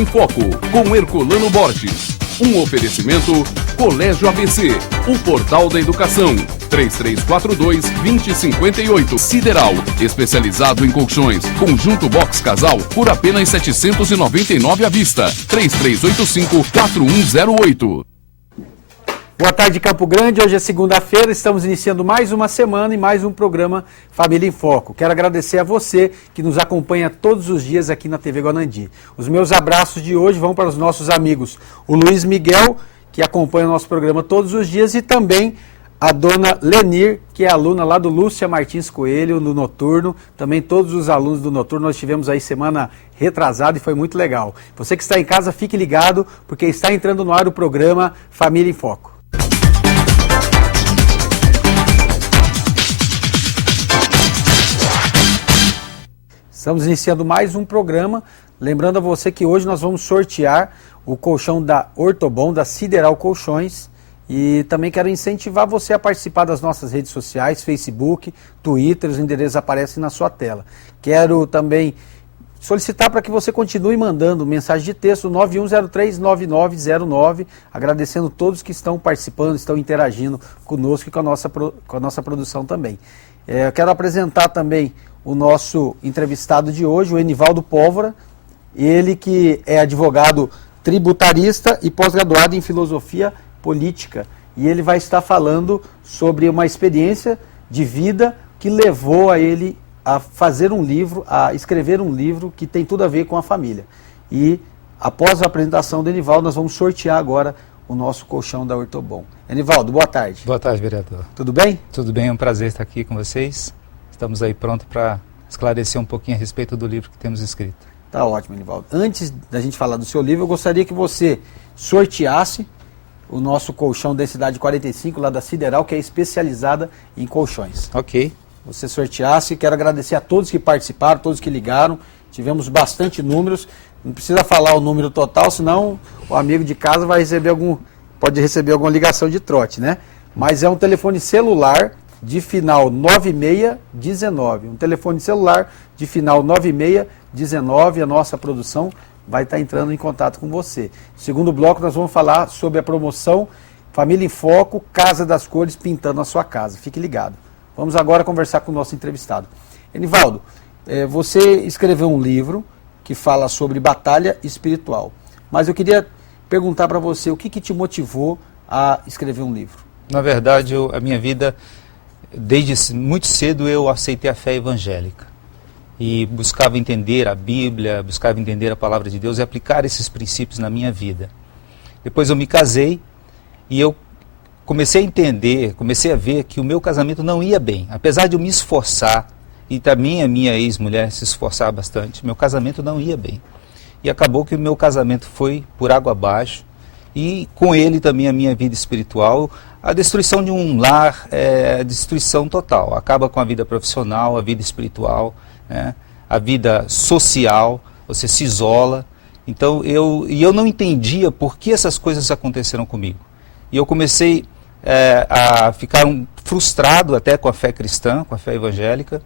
em Foco, com Herculano Borges. Um oferecimento Colégio ABC, o portal da educação. 3342-2058. Sideral, especializado em colchões. Conjunto Box Casal por apenas R$ 799 à vista. 3385-4108. Boa tarde, Campo Grande. Hoje é segunda-feira, estamos iniciando mais uma semana e mais um programa Família em Foco. Quero agradecer a você que nos acompanha todos os dias aqui na TV Guanandi. Os meus abraços de hoje vão para os nossos amigos, o Luiz Miguel, que acompanha o nosso programa todos os dias, e também a dona Lenir, que é aluna lá do Lúcia Martins Coelho, no Noturno. Também todos os alunos do Noturno, nós tivemos aí semana retrasada e foi muito legal. Você que está em casa, fique ligado, porque está entrando no ar o programa Família em Foco. Estamos iniciando mais um programa, lembrando a você que hoje nós vamos sortear o colchão da Ortobon, da Sideral Colchões, e também quero incentivar você a participar das nossas redes sociais, Facebook, Twitter, os endereços aparecem na sua tela. Quero também solicitar para que você continue mandando mensagem de texto 9103-9909, agradecendo todos que estão participando, estão interagindo conosco e com a nossa produção também. Eu quero apresentar também o nosso entrevistado de hoje, o Enivaldo Pólvora, ele que é advogado tributarista e pós-graduado em filosofia política. E ele vai estar falando sobre uma experiência de vida que levou a ele a fazer um livro, a escrever um livro que tem tudo a ver com a família. E após a apresentação do Enivaldo, nós vamos sortear agora o nosso colchão da Ortobon. Enivaldo, boa tarde. Boa tarde, vereador. Tudo bem? Tudo bem, é um prazer estar aqui com vocês. Estamos aí prontos para esclarecer um pouquinho a respeito do livro que temos escrito. Tá ótimo, Enivaldo. Antes da gente falar do seu livro, eu gostaria que você sorteasse o nosso colchão Densidade 45, lá da Sideral, que é especializada em colchões. Ok. Você sorteasse, quero agradecer a todos que participaram, todos que ligaram, tivemos bastante números, não precisa falar o número total, senão o amigo de casa pode receber alguma ligação de trote, né? Mas é um telefone celular de final 9619, um telefone celular de final 9619, a nossa produção vai estar entrando em contato com você. No segundo bloco nós vamos falar sobre a promoção Família em Foco, Casa das Cores, pintando a sua casa. Fique ligado. Vamos agora conversar com o nosso entrevistado. Enivaldo, você escreveu um livro que fala sobre batalha espiritual, mas eu queria perguntar para você o que te motivou a escrever um livro? Na verdade, a minha vida, desde muito cedo eu aceitei a fé evangélica e buscava entender a Bíblia, buscava entender a palavra de Deus e aplicar esses princípios na minha vida. Depois eu me casei e eu comecei a entender, comecei a ver que o meu casamento não ia bem. Apesar de eu me esforçar, e também a minha ex-mulher se esforçar bastante, meu casamento não ia bem. E acabou que o meu casamento foi por água abaixo, e com ele também a minha vida espiritual. A destruição de um lar é destruição total. Acaba com a vida profissional, a vida espiritual, né? A vida social, você se isola. Então eu não entendia por que essas coisas aconteceram comigo. E eu comecei a ficar frustrado até com a fé cristã, com a fé evangélica,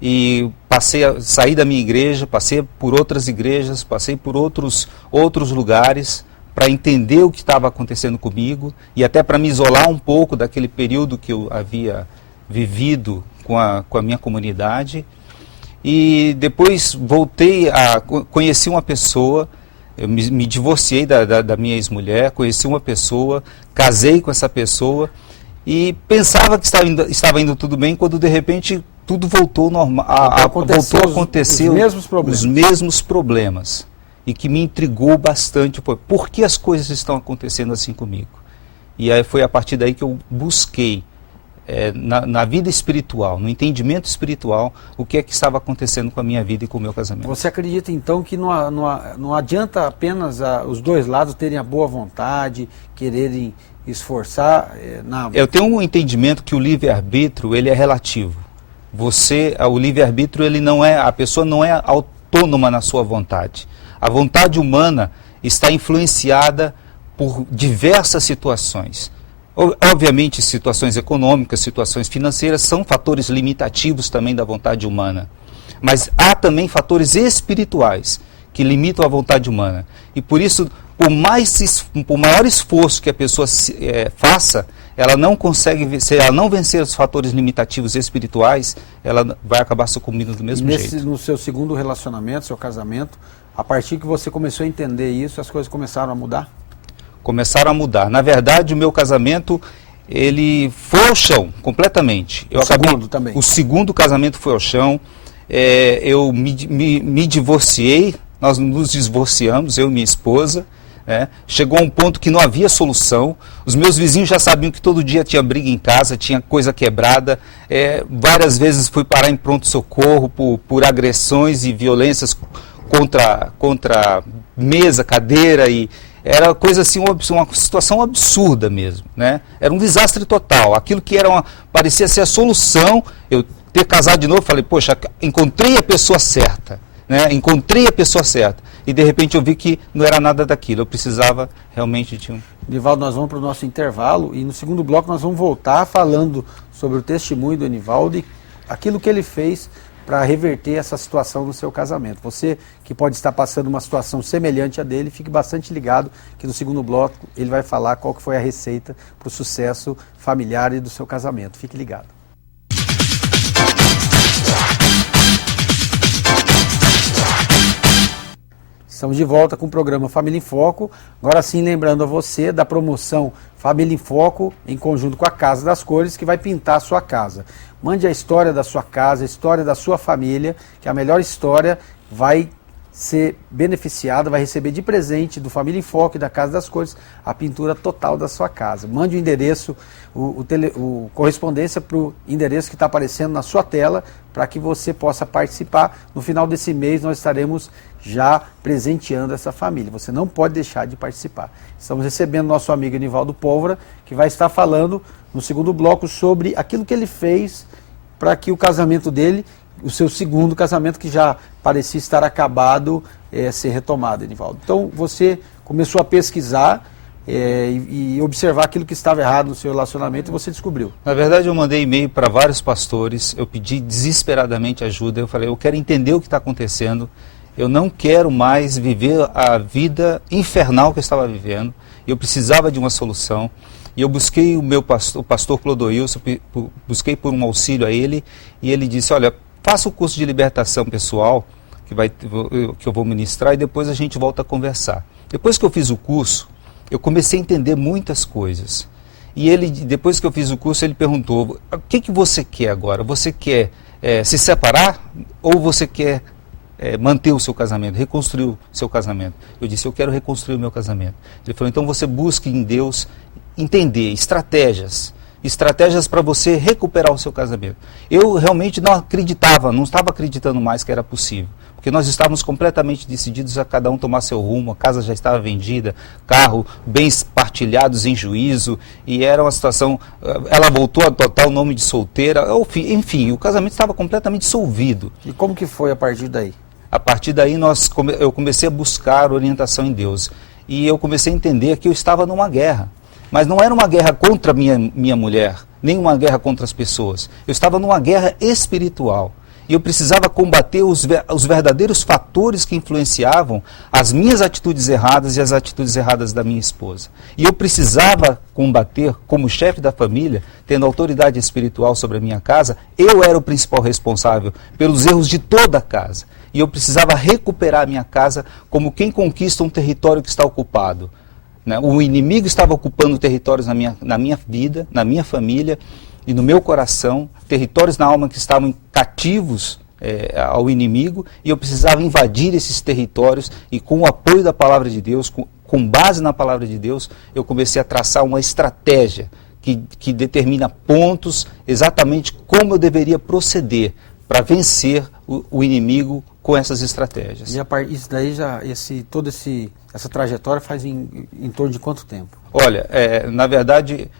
e passei a sair da minha igreja, passei por outras igrejas, passei por outros lugares para entender o que estava acontecendo comigo e até para me isolar um pouco daquele período que eu havia vivido com a minha comunidade. E depois voltei a conhecer uma pessoa. Eu me divorciei da minha ex-mulher, conheci uma pessoa, casei com essa pessoa e pensava que estava indo tudo bem, quando de repente tudo voltou normal, voltou a acontecer os mesmos problemas. E que me intrigou bastante, por que as coisas estão acontecendo assim comigo? E aí foi a partir daí que eu busquei, na vida espiritual, no entendimento espiritual, o que é que estava acontecendo com a minha vida e com o meu casamento. Você acredita então que não adianta apenas os dois lados terem a boa vontade, quererem esforçar? Eu tenho um entendimento que o livre-arbítrio ele é relativo. O livre-arbítrio ele não é, a pessoa não é autônoma na sua vontade. A vontade humana está influenciada por diversas situações. Obviamente, situações econômicas, situações financeiras são fatores limitativos também da vontade humana. Mas há também fatores espirituais que limitam a vontade humana. E por isso, por maior esforço que a pessoa faça, ela não consegue, se ela não vencer os fatores limitativos espirituais, ela vai acabar sucumbindo do mesmo jeito. No seu segundo relacionamento, seu casamento, a partir que você começou a entender isso, as coisas começaram a mudar? Começaram a mudar. Na verdade, o meu casamento, ele foi ao chão, completamente. Segundo também? O segundo casamento foi ao chão. Eu me divorciei, nós nos divorciamos, eu e minha esposa. Chegou a um ponto que não havia solução. Os meus vizinhos já sabiam que todo dia tinha briga em casa, tinha coisa quebrada. Várias vezes fui parar em pronto-socorro por agressões e violências contra mesa, cadeira, e era coisa assim, uma situação absurda mesmo, né? Era um desastre total. Aquilo que parecia ser a solução, eu ter casado de novo, falei, poxa, encontrei a pessoa certa, né? Encontrei a pessoa certa. E de repente eu vi que não era nada daquilo, eu precisava realmente de um... Enivaldo, nós vamos para o nosso intervalo e no segundo bloco nós vamos voltar falando sobre o testemunho do Enivaldo e aquilo que ele fez para reverter essa situação no seu casamento. Você que pode estar passando uma situação semelhante à dele, fique bastante ligado que no segundo bloco ele vai falar qual que foi a receita para o sucesso familiar e do seu casamento. Fique ligado. Estamos de volta com o programa Família em Foco. Agora sim, lembrando a você da promoção Família em Foco, em conjunto com a Casa das Cores, que vai pintar a sua casa. Mande a história da sua casa, a história da sua família, que a melhor história vai ser beneficiada, vai receber de presente do Família em Foco e da Casa das Cores a pintura total da sua casa. Mande o endereço, correspondência para o endereço que está aparecendo na sua tela, para que você possa participar. No final desse mês nós estaremos já presenteando essa família. Você não pode deixar de participar. Estamos recebendo nosso amigo Enivaldo Pólvora, que vai estar falando no segundo bloco sobre aquilo que ele fez para que o casamento dele, o seu segundo casamento, que já parecia estar acabado, ser retomado, Enivaldo. Então você começou a pesquisar e observar aquilo que estava errado no seu relacionamento e você descobriu. Na verdade, eu mandei e-mail para vários pastores, eu pedi desesperadamente ajuda, eu falei, eu quero entender o que está acontecendo, eu não quero mais viver a vida infernal que eu estava vivendo, eu precisava de uma solução, e eu busquei o pastor Clodoilson, busquei por um auxílio a ele, e ele disse, olha, faça o curso de libertação pessoal, que eu vou ministrar, e depois a gente volta a conversar. Depois que eu fiz o curso, eu comecei a entender muitas coisas. E ele, depois que eu fiz o curso, ele perguntou, o que você quer agora? Você quer se separar ou você quer manter o seu casamento, reconstruir o seu casamento? Eu disse, eu quero reconstruir o meu casamento. Ele falou, então você busque em Deus entender estratégias para você recuperar o seu casamento. Eu realmente não estava acreditando mais que era possível. Porque nós estávamos completamente decididos a cada um tomar seu rumo, a casa já estava vendida, carro, bens partilhados em juízo, e era uma situação, ela voltou a adotar o nome de solteira, enfim, o casamento estava completamente dissolvido. E como que foi a partir daí? A partir daí eu comecei a buscar orientação em Deus, e eu comecei a entender que eu estava numa guerra, mas não era uma guerra contra minha mulher, nem uma guerra contra as pessoas, eu estava numa guerra espiritual. E eu precisava combater os verdadeiros fatores que influenciavam as minhas atitudes erradas e as atitudes erradas da minha esposa. E eu precisava combater, como chefe da família, tendo autoridade espiritual sobre a minha casa, eu era o principal responsável pelos erros de toda a casa. E eu precisava recuperar a minha casa como quem conquista um território que está ocupado. O inimigo estava ocupando territórios na minha vida, na minha família, e no meu coração, territórios na alma que estavam cativos ao inimigo, e eu precisava invadir esses territórios, e com o apoio da palavra de Deus, com base na palavra de Deus, eu comecei a traçar uma estratégia que determina pontos, exatamente como eu deveria proceder para vencer o inimigo com essas estratégias. E isso daí essa trajetória faz em torno de quanto tempo? Olha, na verdade...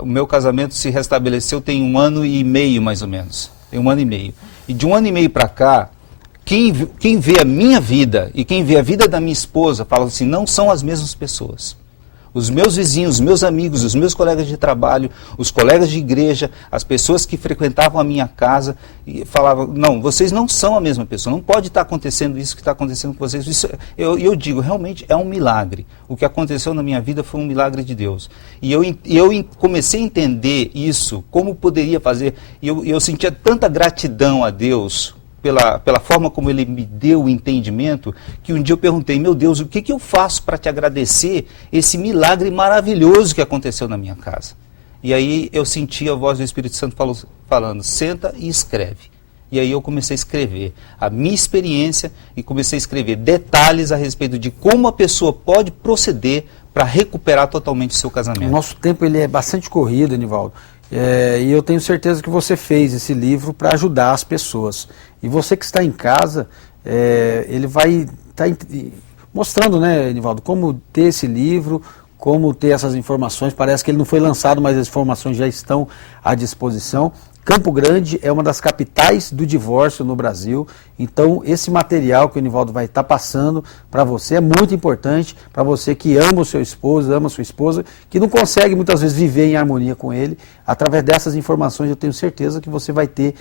o meu casamento se restabeleceu tem 1 ano e meio, mais ou menos. Tem 1 ano e meio. E de 1 ano e meio para cá, quem vê a minha vida e quem vê a vida da minha esposa, fala assim, não são as mesmas pessoas. Os meus vizinhos, os meus amigos, os meus colegas de trabalho, os colegas de igreja, as pessoas que frequentavam a minha casa e falavam, não, vocês não são a mesma pessoa, não pode estar acontecendo isso que está acontecendo com vocês. Isso, eu digo, realmente é um milagre. O que aconteceu na minha vida foi um milagre de Deus. E eu comecei a entender isso, como poderia fazer, e eu sentia tanta gratidão a Deus, pela forma como Ele me deu o entendimento, que um dia eu perguntei, meu Deus, o que eu faço para te agradecer esse milagre maravilhoso que aconteceu na minha casa? E aí eu senti a voz do Espírito Santo falando, senta e escreve. E aí eu comecei a escrever a minha experiência e comecei a escrever detalhes a respeito de como a pessoa pode proceder para recuperar totalmente o seu casamento. O nosso tempo ele é bastante corrido, Enivaldo. E eu tenho certeza que você fez esse livro para ajudar as pessoas. E você que está em casa, ele vai estar mostrando, né, Enivaldo, como ter esse livro, como ter essas informações. Parece que ele não foi lançado, mas as informações já estão à disposição. Campo Grande é uma das capitais do divórcio no Brasil, então esse material que o Enivaldo vai estar passando para você é muito importante, para você que ama o seu esposo, ama a sua esposa, que não consegue muitas vezes viver em harmonia com ele. Através dessas informações eu tenho certeza que você vai ter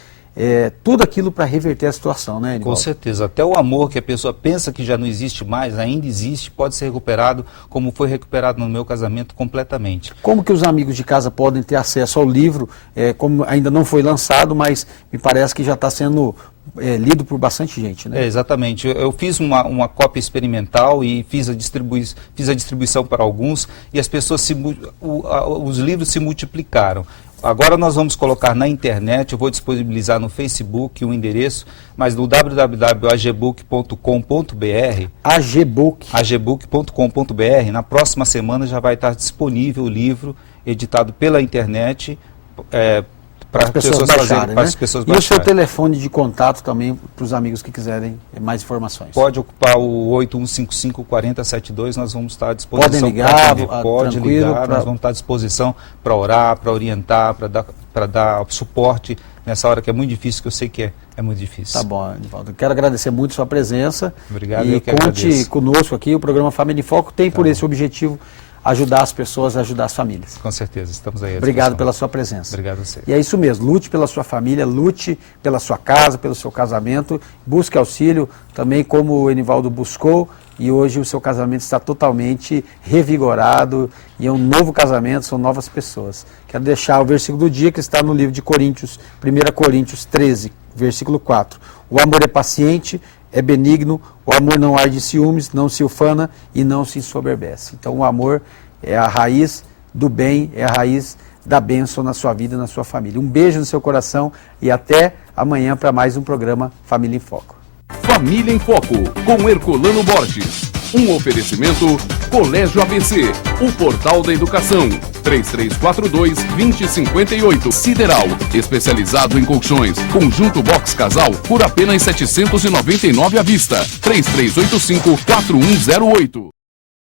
tudo aquilo para reverter a situação, né, Enivaldo? Com certeza, até o amor que a pessoa pensa que já não existe mais, ainda existe, pode ser recuperado, como foi recuperado no meu casamento completamente. Como que os amigos de casa podem ter acesso ao livro, como ainda não foi lançado, mas me parece que já está sendo lido por bastante gente, né? Exatamente, eu fiz uma cópia experimental e fiz a distribuição para alguns, e as pessoas, os livros se multiplicaram. Agora nós vamos colocar na internet, eu vou disponibilizar no Facebook o endereço, mas no www.agbook.com.br, agbook.com.br, na próxima semana já vai estar disponível o livro editado pela internet, para as pessoas baixarem, né? E o seu telefone de contato também para os amigos que quiserem mais informações? Pode ocupar o 8155-4072, nós vamos estar à disposição. Podem ligar, pode ligar, nós vamos estar à disposição para orar, para orientar, para dar suporte nessa hora que é muito difícil, que eu sei que é muito difícil. Tá bom, Enivaldo. Quero agradecer muito a sua presença. Obrigado, e eu que conte agradeço. Conosco aqui, o programa Família em Foco tem por esse objetivo ajudar as pessoas, ajudar as famílias. Com certeza, estamos aí à Obrigado disposição. pela sua presença. Obrigado a você. E é isso mesmo, lute pela sua família, lute pela sua casa, pelo seu casamento, busque auxílio, também como o Enivaldo buscou, e hoje o seu casamento está totalmente revigorado, e é um novo casamento, são novas pessoas. Quero deixar o versículo do dia que está no livro de Coríntios, 1 Coríntios 13, versículo 4. O amor é paciente, é benigno, o amor não arde de ciúmes, não se ufana e não se ensoberbece. Então o amor é a raiz do bem, é a raiz da bênção na sua vida e na sua família. Um beijo no seu coração e até amanhã para mais um programa Família em Foco. Família em Foco, com Herculano Borges. Um oferecimento Colégio ABC, o portal da educação. 3342-2058. Sideral, especializado em colchões. Conjunto Box Casal, por apenas R$ 799 à vista. 3385-4108.